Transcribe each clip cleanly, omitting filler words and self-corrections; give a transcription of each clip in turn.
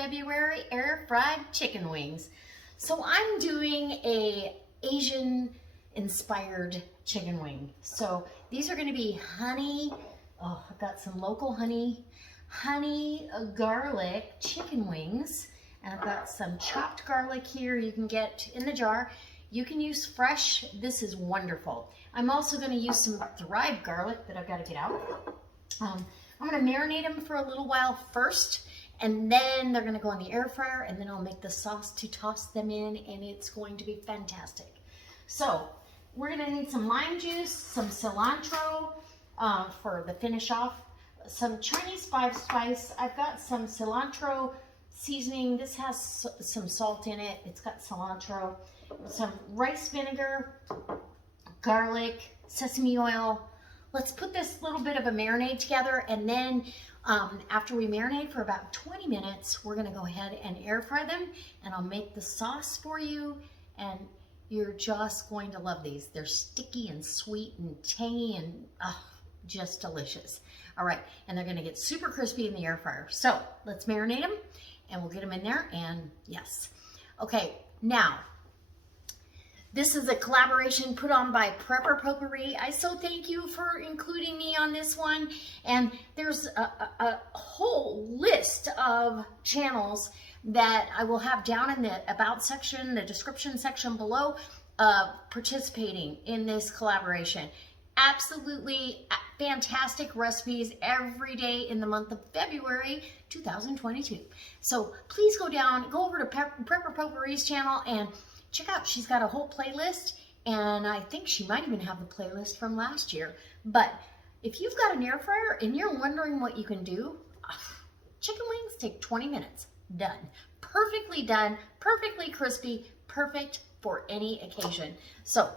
February air fried chicken wings. So I'm doing a Asian inspired chicken wing. So these are going to be honey, oh, I've got some local honey garlic chicken wings. And I've got some chopped garlic here you can get in the jar. You can use fresh. This is wonderful. I'm also going to use some Thrive garlic that I've got to get out. I'm going to marinate them for a little while first, and then they're going to go in the air fryer, and then I'll make the sauce to toss them in, and it's going to be fantastic. So we're going to need some lime juice, some cilantro for the finish off, some Chinese spice. I've got some cilantro seasoning. This has some salt in it. It's got cilantro, some rice vinegar, garlic, sesame oil. Let's put this little bit of a marinade together, and then after we marinate for about 20 minutes, we're gonna go ahead and air fry them, and I'll make the sauce for you, and you're just going to love these. They're sticky and sweet and tangy and just delicious. All right, and they're gonna get super crispy in the air fryer. So let's marinate them, and we'll get them in there, and yes. Okay, now, this is a collaboration put on by Prepper Potpourri. I so thank you for including me on this one. And there's a whole list of channels that I will have down in the About section, the description section below, participating in this collaboration. Absolutely fantastic recipes every day in the month of February 2022. So please go over to Prepper Potpourri's channel and check out, she's got a whole playlist, and I think she might even have the playlist from last year. But if you've got an air fryer and you're wondering what you can do, chicken wings take 20 minutes. Done. Perfectly done, perfectly crispy, perfect for any occasion. So,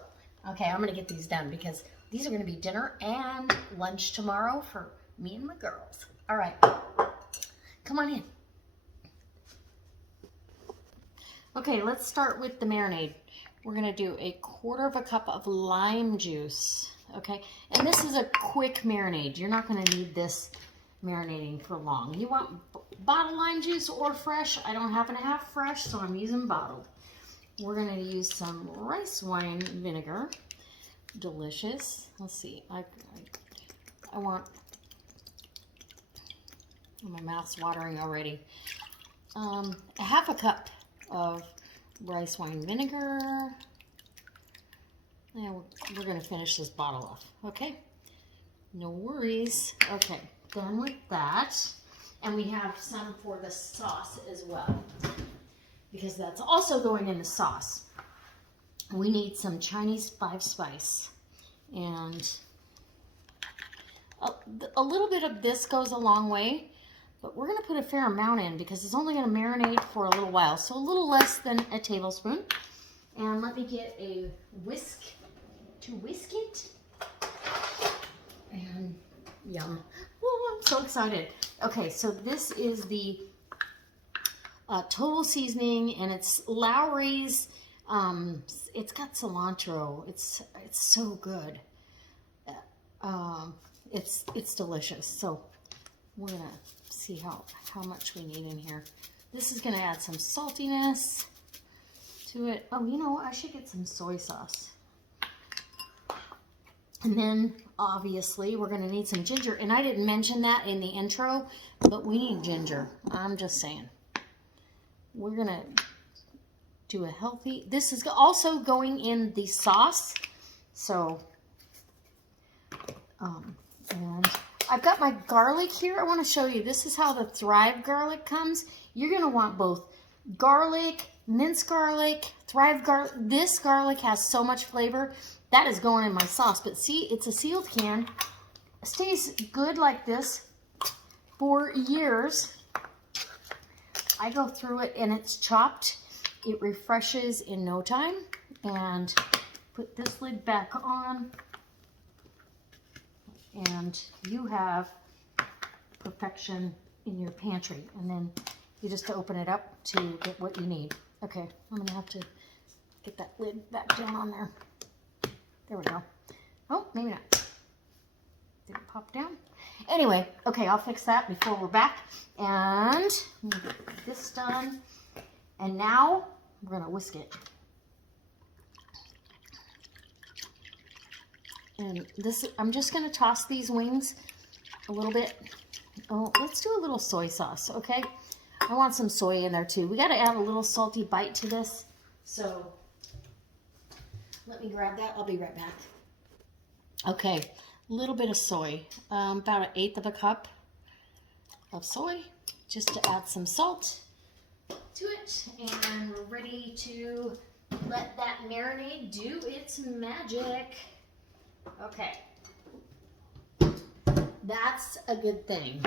okay, I'm gonna get these done because these are gonna be dinner and lunch tomorrow for me and my girls. All right, come on in. Okay, let's start with the marinade. We're gonna do 1/4 cup of lime juice, okay? And this is a quick marinade. You're not gonna need this marinating for long. You want bottled lime juice or fresh? I don't happen to have fresh, so I'm using bottled. We're gonna use some rice wine vinegar. Delicious. Let's see, I want, oh, my mouth's watering already. 1/2 cup of rice wine vinegar. And we're going to finish this bottle off, okay? No worries. Okay, done with that. And we have some for the sauce as well, because that's also going in the sauce. We need some Chinese 5 spice, and a little bit of this goes a long way. But we're going to put a fair amount in because it's only going to marinate for a little while. So a little less than a tablespoon. And let me get a whisk to whisk it. And yum. Oh, I'm so excited. Okay, so this is the total seasoning, and it's Lowry's. It's got cilantro. It's so good. It's delicious. So we're gonna see how much we need in here. This is gonna add some saltiness to it. Oh, you know, I should get some soy sauce. And then obviously we're gonna need some ginger. And I didn't mention that in the intro, but we need ginger. I'm just saying. We're gonna do a healthy, this is also going in the sauce. So, and I've got my garlic here. I want to show you. This is how the Thrive garlic comes. You're going to want both garlic, minced garlic, Thrive garlic. This garlic has so much flavor. That is going in my sauce. But see, it's a sealed can. It stays good like this for years. I go through it and it's chopped. It refreshes in no time. And put this lid back on. And you have perfection in your pantry. And then you just open it up to get what you need. Okay, I'm gonna have to get that lid back down on there. There we go. Oh, maybe not. Did it pop down? Anyway, okay, I'll fix that before we're back. And we'll get this done. And now we're going to whisk it. And this, I'm just going to toss these wings a little bit. Oh, let's do a little soy sauce, okay? I want some soy in there too. We got to add a little salty bite to this. So let me grab that. I'll be right back. Okay, a little bit of soy, about 1/8 of a cup of soy, just to add some salt to it. And we're ready to let that marinade do its magic. Okay, that's a good thing.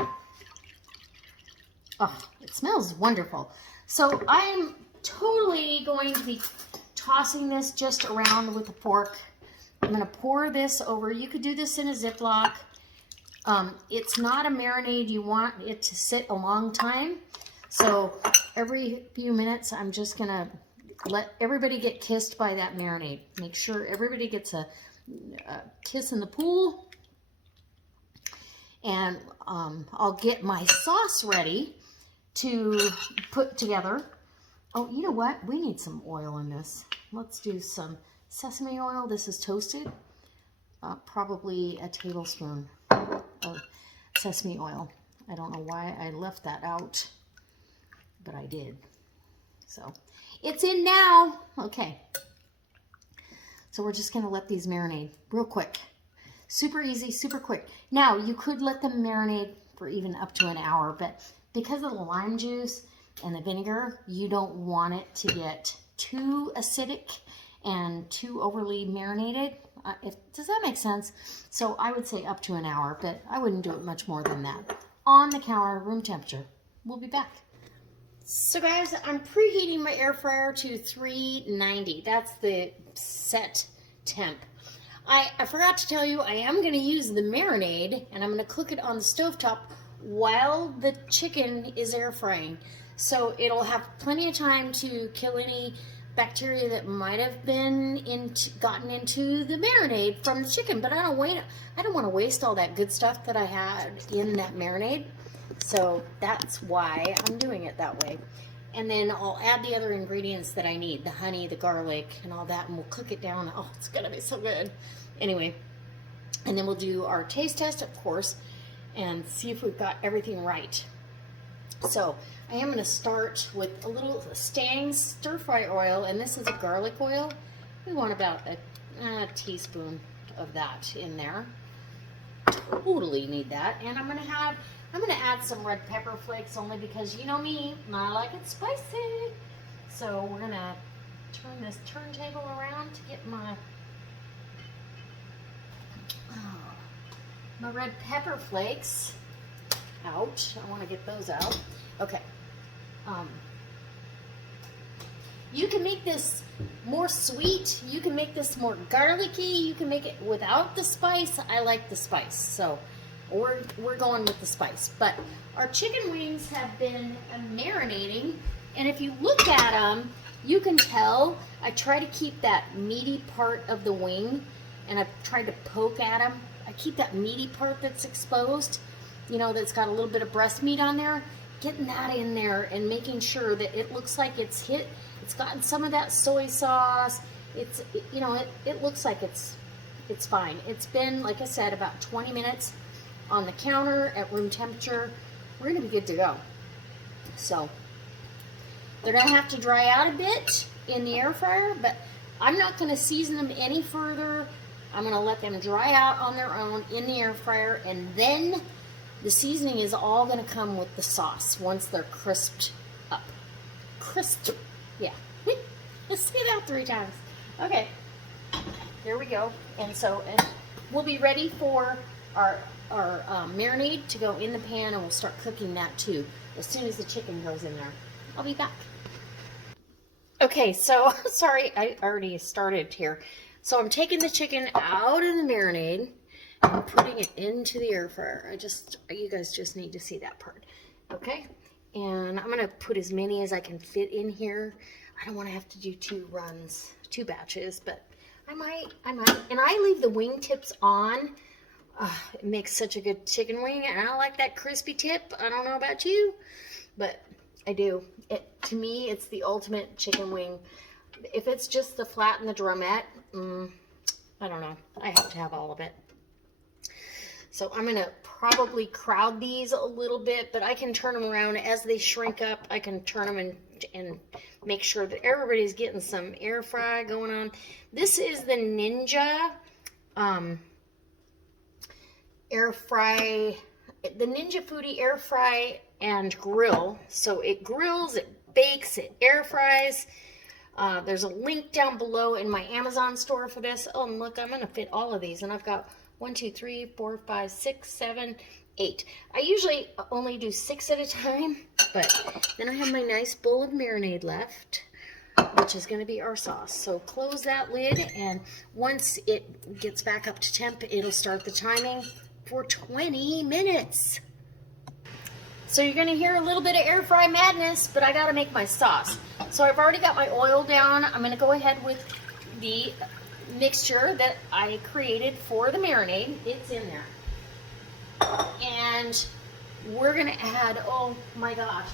Oh, it smells wonderful. So I'm totally going to be tossing this just around with a fork. I'm going to pour this over. You could do this in a Ziploc. It's not a marinade. You want it to sit a long time. So every few minutes, I'm just going to let everybody get kissed by that marinade. Make sure everybody gets a kiss in the pool. And I'll get my sauce ready to put together. Oh, you know what? We need some oil in this. Let's do some sesame oil. This is toasted. Probably a tablespoon of sesame oil. I don't know why I left that out, but I did. So it's in now. Okay. So we're just going to let these marinate real quick. Super easy, super quick. Now, you could let them marinate for even up to an hour, but because of the lime juice and the vinegar, you don't want it to get too acidic and too overly marinated. Does that make sense? So I would say up to an hour, but I wouldn't do it much more than that. On the counter, room temperature. We'll be back. So guys, I'm preheating my air fryer to 390. That's the set temp. I forgot to tell you, I am going to use the marinade, and I'm going to cook it on the stovetop while the chicken is air frying. So it'll have plenty of time to kill any bacteria that might have been gotten into the marinade from the chicken. But I don't want to waste all that good stuff that I had in that marinade. So that's why I'm doing it that way. And then I'll add the other ingredients that I need, the honey, the garlic, and all that, and we'll cook it down. Oh, it's gonna be so good. Anyway, and then we'll do our taste test, of course, and see if we've got everything right. So I am gonna start with a little Stang's stir-fry oil, and this is a garlic oil. We want about a teaspoon of that in there. Totally need that. And I'm gonna add some red pepper flakes, only because you know me, I like it spicy. So we're gonna turn this turntable around to get my red pepper flakes out. I want to get those out. Okay. You can make this more sweet. You can make this more garlicky. You can make it without the spice. I like the spice, so we're going with the spice. But our chicken wings have been marinating, and if you look at them, you can tell I try to keep that meaty part of the wing, and I've tried to poke at them. I keep that meaty part that's exposed, you know, that's got a little bit of breast meat on there, getting that in there and making sure that it looks like it's gotten some of that soy sauce. You know, it looks like it's fine. It's been, like I said, about 20 minutes on the counter at room temperature. We're gonna be good to go. So they're gonna have to dry out a bit in the air fryer, but I'm not gonna season them any further. I'm gonna let them dry out on their own in the air fryer, and then the seasoning is all gonna come with the sauce once they're crisped up. Crisped, yeah. Let's say that 3 times. Okay, there we go. And we'll be ready for our marinade to go in the pan, and we'll start cooking that too as soon as the chicken goes in there. I'll be back. Okay, so sorry, I already started here. So I'm taking the chicken out of the marinade and putting it into the air fryer. You guys just need to see that part. Okay, and I'm gonna put as many as I can fit in here. I don't want to have to do 2 runs, 2 batches, but I might. And I leave the wing tips on It makes such a good chicken wing, and I like that crispy tip. I don't know about you, but I do. To me, it's the ultimate chicken wing. If it's just the flat and the drumette, I don't know. I have to have all of it. So I'm going to probably crowd these a little bit, but I can turn them around as they shrink up. I can turn them and make sure that everybody's getting some air fry going on. This is the Ninja air fry, the Ninja Foodie air fry and grill. So it grills, it bakes, it air fries. There's a link down below in my Amazon store for this. Oh, and look, I'm going to fit all of these, and I've got 1, 2, 3, 4, 5, 6, 7, 8. I usually only do 6 at a time, but then I have my nice bowl of marinade left, which is going to be our sauce. So close that lid, and once it gets back up to temp, it'll start the timing for 20 minutes. So you're going to hear a little bit of air fry madness, but I got to make my sauce. So I've already got my oil down. I'm going to go ahead with the mixture that I created for the marinade. It's in there. And we're going to add, oh my gosh,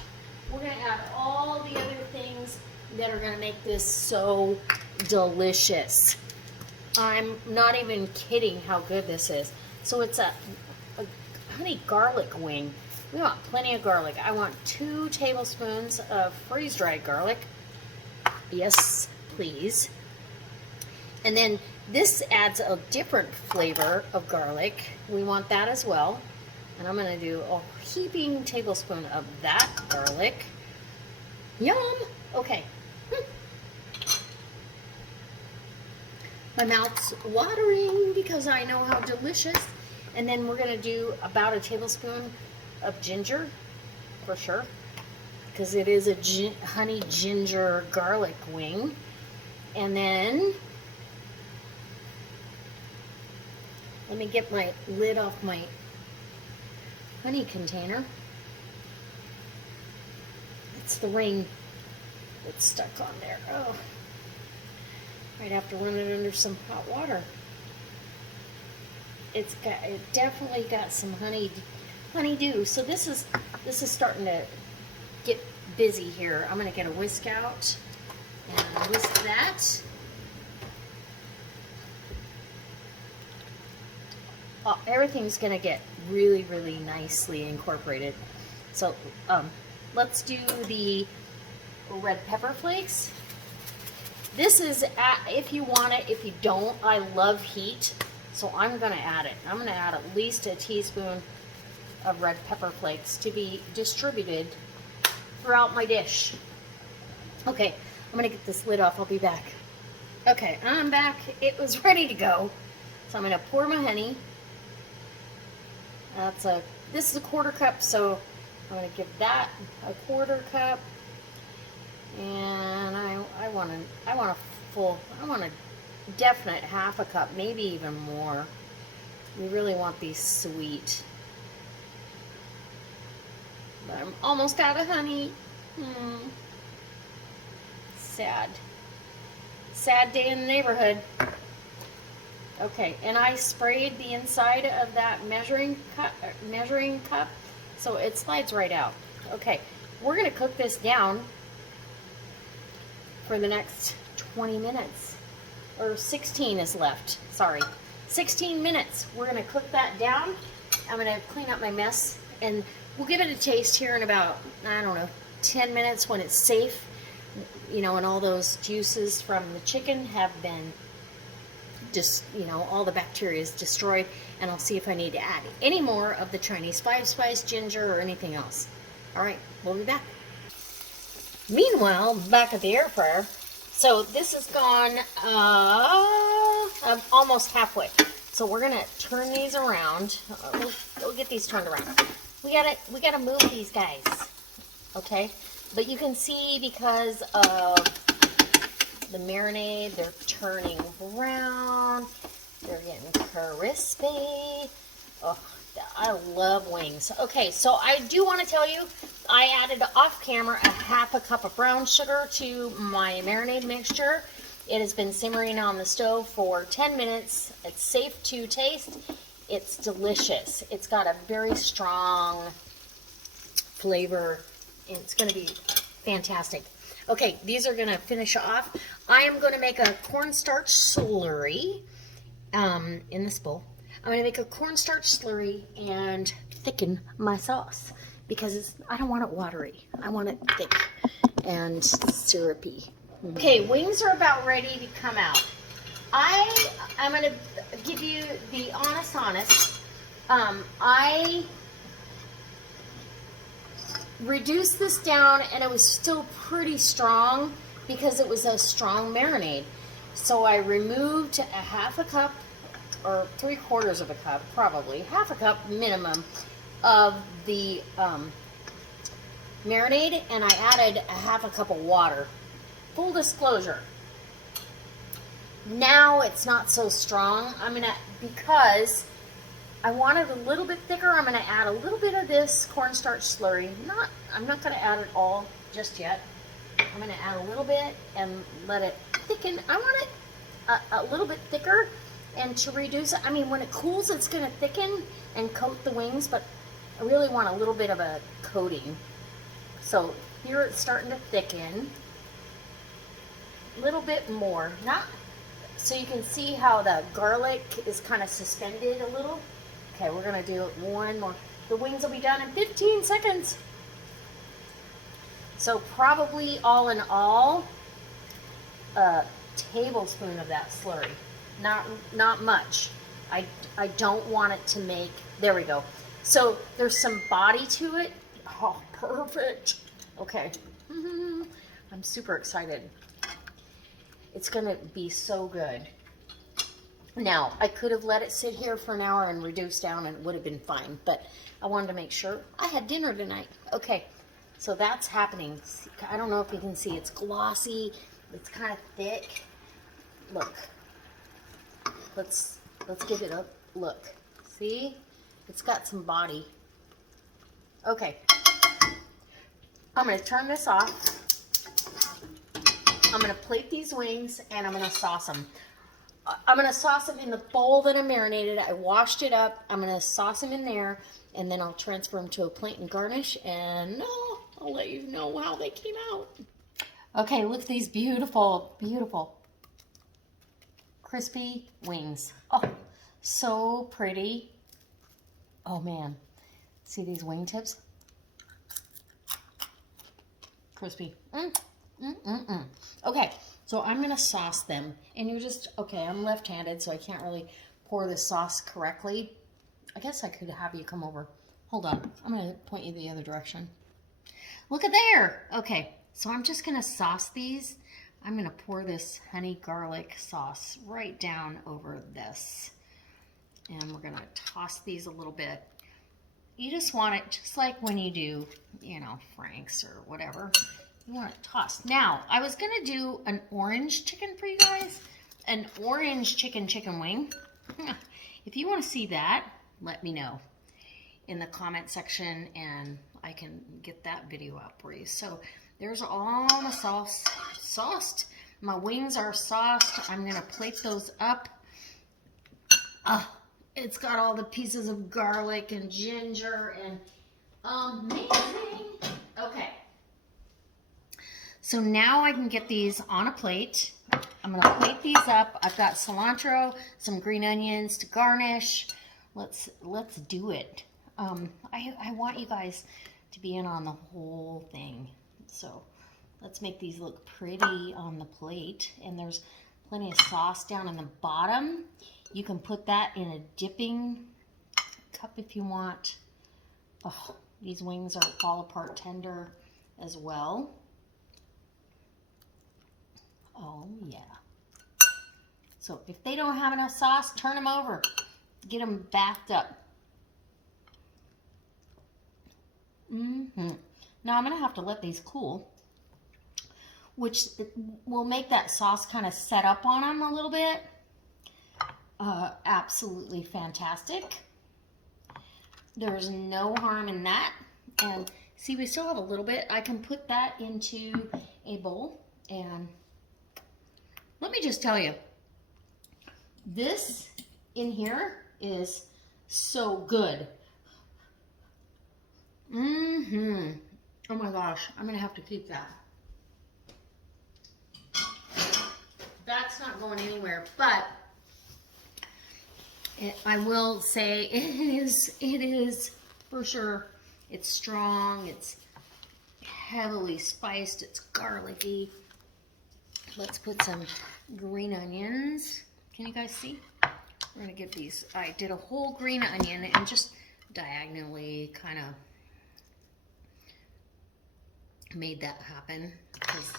we're going to add all the other things that are going to make this so delicious. I'm not even kidding how good this is. So it's a honey garlic wing. We want plenty of garlic. I want 2 tablespoons of freeze-dried garlic. Yes, please. And then this adds a different flavor of garlic. We want that as well. And I'm going to do a heaping tablespoon of that garlic. Yum! Okay. My mouth's watering because I know how delicious. And then we're going to do about a tablespoon of ginger, for sure, because it is a honey ginger garlic wing. And then let me get my lid off my honey container. It's the ring that's stuck on there. Oh, I'd have to run it under some hot water. It definitely got some honeydew. So this is starting to get busy here. I'm going to get a whisk out and whisk that. Oh, everything's going to get really, really nicely incorporated. So let's do the red pepper flakes. This is, if you want it, if you don't, I love heat. So I'm going to add it. I'm going to add at least a teaspoon of red pepper flakes to be distributed throughout my dish. Okay, I'm going to get this lid off. I'll be back. Okay, I'm back. It was ready to go. So I'm going to pour my honey. This is a 1/4 cup, so I'm going to give that a 1/4 cup. And I want a definite 1/2 cup, maybe even more. We really want these sweet. But I'm almost out of honey. Sad. Sad day in the neighborhood. Okay, and I sprayed the inside of that measuring cup, so it slides right out. Okay, we're going to cook this down for the next 20 minutes. Or 16 is left. Sorry. 16 minutes. We're going to cook that down. I'm going to clean up my mess, and we'll give it a taste here in about, I don't know, 10 minutes when it's safe. You know, and all those juices from the chicken have been just, you know, all the bacteria is destroyed, and I'll see if I need to add any more of the Chinese 5-spice ginger or anything else. All right, we'll be back. Meanwhile, back at the air fryer, so this has gone almost halfway. So we're gonna turn these around. We'll get these turned around. We gotta move these guys, okay? But you can see because of the marinade, they're turning brown. They're getting crispy. Oh, I love wings. Okay, so I do want to tell you, I added off camera a 1/2 cup of brown sugar to my marinade mixture. It has been simmering on the stove for 10 minutes. It's safe to taste. it's delicious. It's got a very strong flavor. It's going to be fantastic. Okay, these are going to finish off. I am going to make a cornstarch slurry in this bowl. I'm going to make a cornstarch slurry and thicken my sauce because I don't want it watery. I want it thick and syrupy. Okay, wings are about ready to come out. I'm going to give you the honest. I reduced this down and it was still pretty strong because it was a strong marinade. So I removed a half a cup or 3/4 of a cup, probably half a cup minimum of the marinade, and I added a half a cup of water. Full disclosure. Now it's not so strong. Because I want it a little bit thicker, I'm gonna add a little bit of this cornstarch slurry. I'm not gonna add it all just yet. I'm gonna add a little bit and let it thicken. I want it a little bit thicker, and to reduce it, when it cools, it's gonna thicken and coat the wings, but I really want a little bit of a coating. So here it's starting to thicken. A little bit more, so you can see how the garlic is kind of suspended a little. Okay, we're gonna do one more. The wings will be done in 15 seconds. So probably all in all, a tablespoon of that slurry. Not much. I don't want it to make, there we go. So there's some body to it. Oh, perfect. Okay. I'm super excited. It's gonna be so good. Now, I could have let it sit here for an hour and reduce down and it would have been fine, but I wanted to make sure I had dinner tonight. Okay, so that's happening. I don't know if you can see, it's glossy, it's kind of thick. Look, let's give it a look. See, it's got some body. Okay, I'm gonna turn this off. I'm gonna plate these wings and I'm gonna sauce them. I'm going to sauce them in the bowl that I marinated. I washed it up. I'm going to sauce them in there, and then I'll transfer them to a plate and garnish, and I'll let you know how they came out. Okay, look at these beautiful, beautiful crispy wings. Oh, so pretty. Oh, man. See these wingtips? Crispy. Okay. So I'm going to sauce them, and I'm left-handed, so I can't really pour this sauce correctly. I guess I could have you come over. Hold on. I'm going to point you the other direction. Look at there. Okay, so I'm just going to sauce these. I'm going to pour this honey garlic sauce right down over this. And we're going to toss these a little bit. You just want it just like when you do, Frank's or whatever. You want it tossed. Now, I was going to do an orange chicken for you guys. An orange chicken wing. If you want to see that, let me know in the comment section and I can get that video out for you. So there's all the sauce sauced. My wings are sauced. I'm going to plate those up. It's got all the pieces of garlic and ginger and amazing. Okay. So now I can get these on a plate. I'm going to plate these up. I've got cilantro, some green onions to garnish. Let's do it. I want you guys to be in on the whole thing. So let's make these look pretty on the plate. And there's plenty of sauce down in the bottom. You can put that in a dipping cup if you want. Oh, these wings are fall apart tender as well. Oh, yeah. So if they don't have enough sauce, turn them over. Get them bathed up. Now I'm going to have to let these cool, which will make that sauce kind of set up on them a little bit. Absolutely fantastic. There's no harm in that. And see, we still have a little bit. I can put that into a bowl and let me just tell you, this in here is So good. Oh my gosh, I'm gonna have to keep that. That's not going anywhere, but I will say it is for sure. It's strong, it's heavily spiced, it's garlicky. Let's put some green onions. Can you guys see? We're gonna give these, I did a whole green onion and just diagonally kind of made that happen because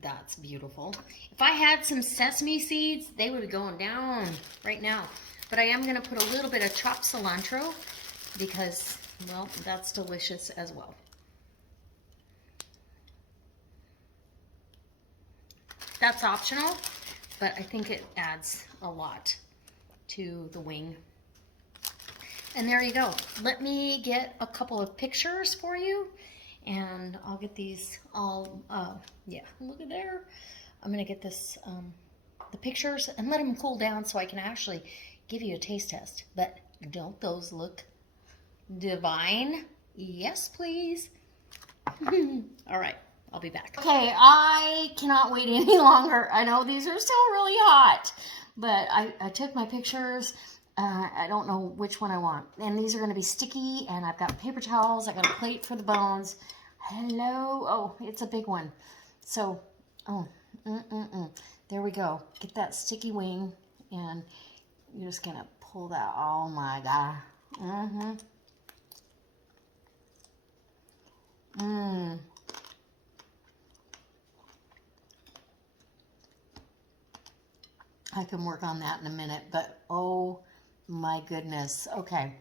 that's beautiful. If I had some sesame seeds, they would be going down right now. But I am gonna put a little bit of chopped cilantro because, well, that's delicious as well. That's optional, but I think it adds a lot to the wing. And there you go. Let me get a couple of pictures for you, and I'll get these all, yeah, look at there. I'm gonna get this, the pictures and let them cool down so I can actually give you a taste test. But don't those look divine? Yes, please. All right, I'll be back. Okay, I cannot wait any longer. I know these are still really hot, but I took my pictures. I don't know which one I want. And these are going to be sticky, and I've got paper towels. I got a plate for the bones. Hello. Oh, it's a big one. So, oh, there we go. Get that sticky wing, and you're just going to pull that. Oh, my God. I can work on that in a minute, but oh my goodness. Okay.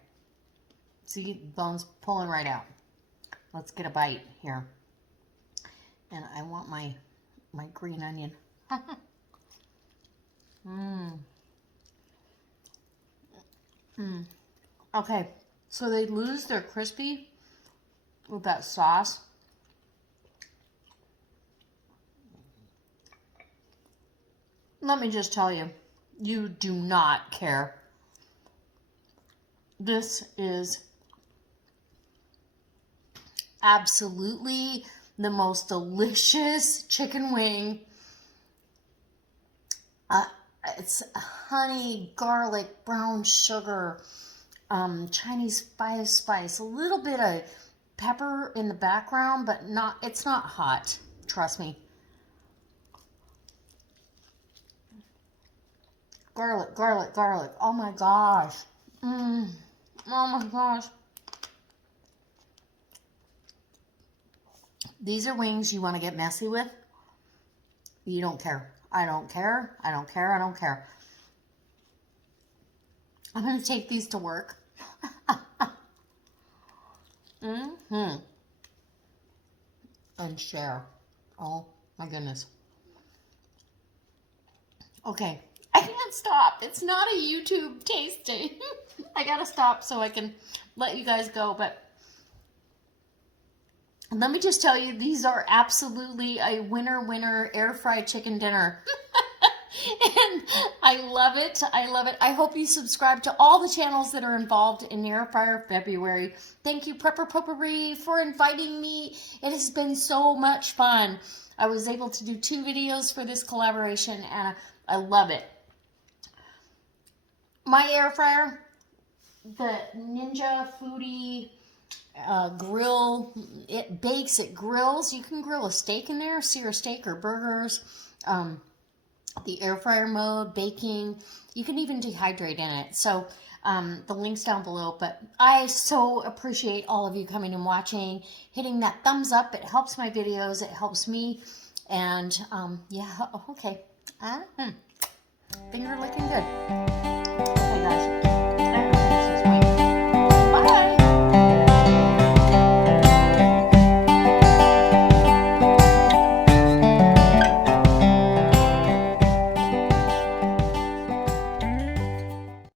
See, bones pulling right out. Let's get a bite here. And I want my green onion. Okay, so they lose their crispy with that sauce. Let me just tell you, you do not care. This is absolutely the most delicious chicken wing. It's honey, garlic, brown sugar, Chinese spice, a little bit of pepper in the background, but it's not hot, trust me. Garlic, garlic, garlic. Oh my gosh. Oh my gosh. These are wings you want to get messy with. You don't care. I don't care. I don't care. I don't care. I'm going to take these to work. And share. Oh my goodness. Okay. I can't stop. It's not a YouTube tasting. I gotta stop so I can let you guys go. But let me just tell you, these are absolutely a winner air fried chicken dinner. And I love it. I love it. I hope you subscribe to all the channels that are involved in Air Fryer February. Thank you, Prepper Potpourri, for inviting me. It has been so much fun. I was able to do 2 videos for this collaboration, and I love it. My air fryer, the Ninja Foodie grill, it bakes, it grills. You can grill a steak in there, sear a steak or burgers. The air fryer mode, baking. You can even dehydrate in it. So the link's down below. But I so appreciate all of you coming and watching, hitting that thumbs up. It helps my videos. It helps me. And yeah, okay. Finger looking good. Okay, guys.